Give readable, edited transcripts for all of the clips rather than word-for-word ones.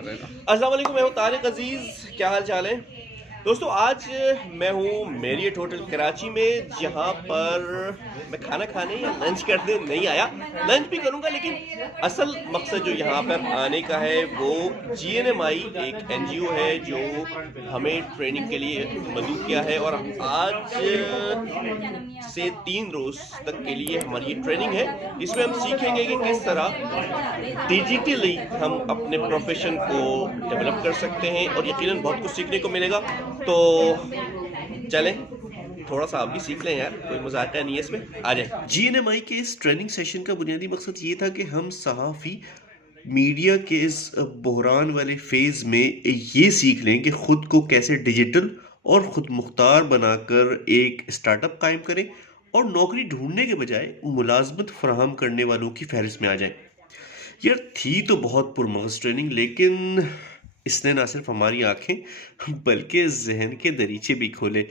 कर रहे थे। अस्सलाम वालेकुम, मैं हूँ तारिक अजीज़। क्या हाल चाल है दोस्तों? आज मैं हूँ मैरियट होटल कराची में, जहाँ पर मैं खाना खाने या लंच करने नहीं आया। लंच भी करूँगा, लेकिन असल मकसद जो यहाँ पर आने का है वो GNMI एक NGO है जो हमें ट्रेनिंग के लिए मदद किया है, और आज से 3 रोज़ तक के लिए हमारी ये ट्रेनिंग है। इसमें हम सीखेंगे कि किस तरह डिजिटली हम अपने प्रोफेशन को डेवलप कर सकते हैं, और यकीनन बहुत कुछ सीखने को मिलेगा। तो चलें, थोड़ा सा आप भी सीख लें यार, कोई मजाक नहीं है इसमें। आ जाए। GNMI के इस ट्रेनिंग सेशन का बुनियादी मकसद ये था कि हम सहाफ़ी मीडिया के इस बहरान वाले फेज़ में ये सीख लें कि ख़ुद को कैसे डिजिटल और ख़ुद मुख्तार बनाकर एक स्टार्टअप कायम करें, और नौकरी ढूंढने के बजाय मुलाजमत फराहम करने वालों की फहरिस्त में आ जाएं। यार, थी तो बहुत पुरमगज़ ट्रेनिंग, लेकिन इसने ना सिर्फ हमारी आंखें बल्कि जहन के दरीचे भी खोले,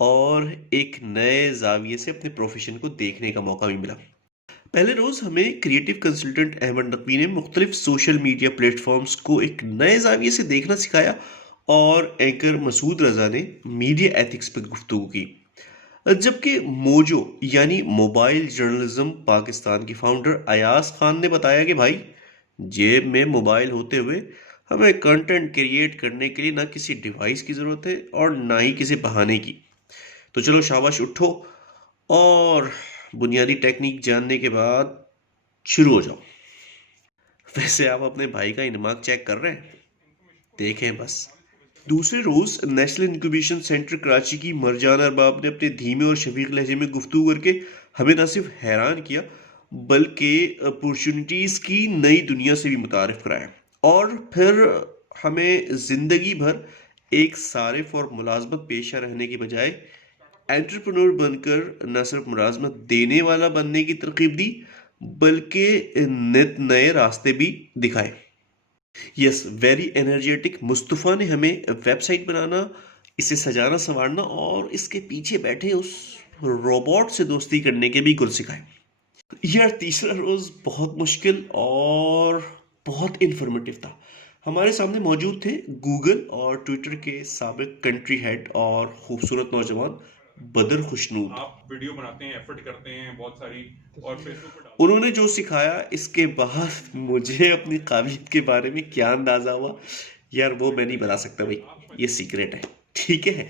और एक नए जाविये से अपने प्रोफेशन को देखने का मौका भी मिला। पहले रोज़ हमें क्रिएटिव कंसल्टेंट अहमद नकवी ने मुख्तलिफ सोशल मीडिया प्लेटफॉर्म्स को एक नए जाविये से देखना सिखाया, और एंकर मसूद रज़ा ने मीडिया एथिक्स पर गुफ्तगू की। जबकि मोजो यानी मोबाइल जर्नलिज्म पाकिस्तान की फाउंडर अयाज खान ने बताया कि भाई, जेब में मोबाइल होते हुए हमें कंटेंट क्रिएट करने के लिए ना किसी डिवाइस की ज़रूरत है और ना ही किसी बहाने की। तो चलो शाबाश, उठो और बुनियादी टेक्निक जानने के बाद शुरू हो जाओ। वैसे आप अपने भाई का दिमाग चेक कर रहे हैं? देखें बस। दूसरे रोज़ नेशनल इंक्यूबेशन सेंटर कराची की मरजान अरबाब ने अपने धीमे और शफीक लहजे में गुफ्तगू करके हमें न सिर्फ हैरान किया, बल्कि अपॉर्चुनिटीज़ की नई दुनिया से भी मुतारिफ कराया, और फिर हमें ज़िंदगी भर एक सारिफ और मुलाजमत पेशा रहने की बजाय एंटरप्रेन्योर बनकर न सिर्फ मुलाजमत देने वाला बनने की तरकीब दी, बल्कि नित नए रास्ते भी दिखाए। यस, वेरी एनर्जेटिक मुस्तफ़ा ने हमें वेबसाइट बनाना, इसे सजाना संवारना, और इसके पीछे बैठे उस रोबोट से दोस्ती करने के भी गुर सिखाए। यार, तीसरा रोज़ बहुत मुश्किल और बहुत इन्फॉर्मेटिव था। हमारे सामने मौजूद थे गूगल और ट्विटर के साबिक कंट्री हेड और खूबसूरत नौजवान बदर खुशनूद। आप वीडियो बनाते हैं, एफर्ट करते हैं बहुत सारी, और फेसबुक पर उन्होंने जो सिखाया, इसके बाद मुझे अपनी काबिलियत के बारे में क्या अंदाज़ा हुआ, यार वो मैं नहीं बता सकता भाई, ये सीक्रेट है, ठीक है।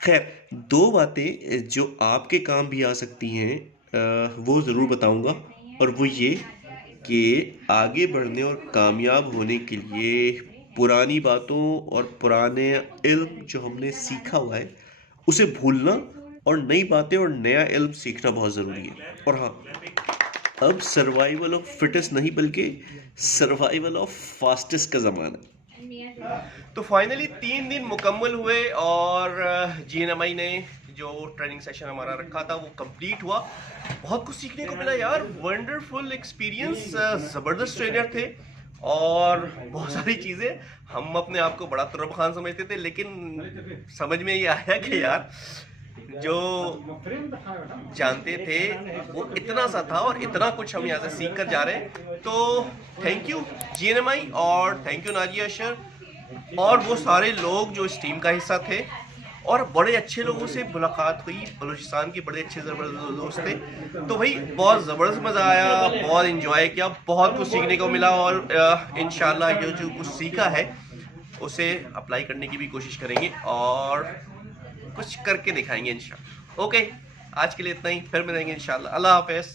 खैर, 2 बातें जो आपके काम भी आ सकती हैं वो ज़रूर बताऊंगा, और वो ये कि आगे बढ़ने और कामयाब होने के लिए पुरानी बातों और पुराने इल्म जो हमने सीखा हुआ है उसे भूलना, और नई बातें और नया इल्म सीखना बहुत ज़रूरी है। और हाँ, अब सर्वाइवल ऑफ फिटेस्ट नहीं, बल्कि सर्वाइवल ऑफ फास्टेस्ट का ज़माना है। तो फाइनली 3 दिन मुकम्मल हुए, और GNMI ने जो ट्रेनिंग सेशन हमारा रखा था वो कंप्लीट हुआ। बहुत कुछ सीखने को मिला यार, वंडरफुल एक्सपीरियंस। ज़बरदस्त ट्रेनर थे, और बहुत सारी चीज़ें हम अपने आप को बड़ा तुरब खान समझते थे, लेकिन समझ में ये आया कि यार जो जानते थे वो इतना सा था, और इतना कुछ हम यहाँ से सीख कर जा रहे हैं। तो थैंक यू GNMI, और थैंक यू नाजिया अशर, और वो सारे लोग जो इस टीम का हिस्सा थे, और बड़े अच्छे लोगों से मुलाकात हुई। बलूचिस्तान के बड़े अच्छे ज़बरदस्त दोस्त थे। तो भाई बहुत ज़बरदस्त मज़ा आया, बहुत इन्जॉय किया, बहुत कुछ सीखने को मिला, और इंशाल्लाह ये जो कुछ सीखा है उसे अप्लाई करने की भी कोशिश करेंगे, और कुछ करके दिखाएंगे इंशाल्लाह। ओके, आज के लिए इतना ही, फिर मिलेंगे इंशाल्लाह। अल्लाह हाफ़िज़।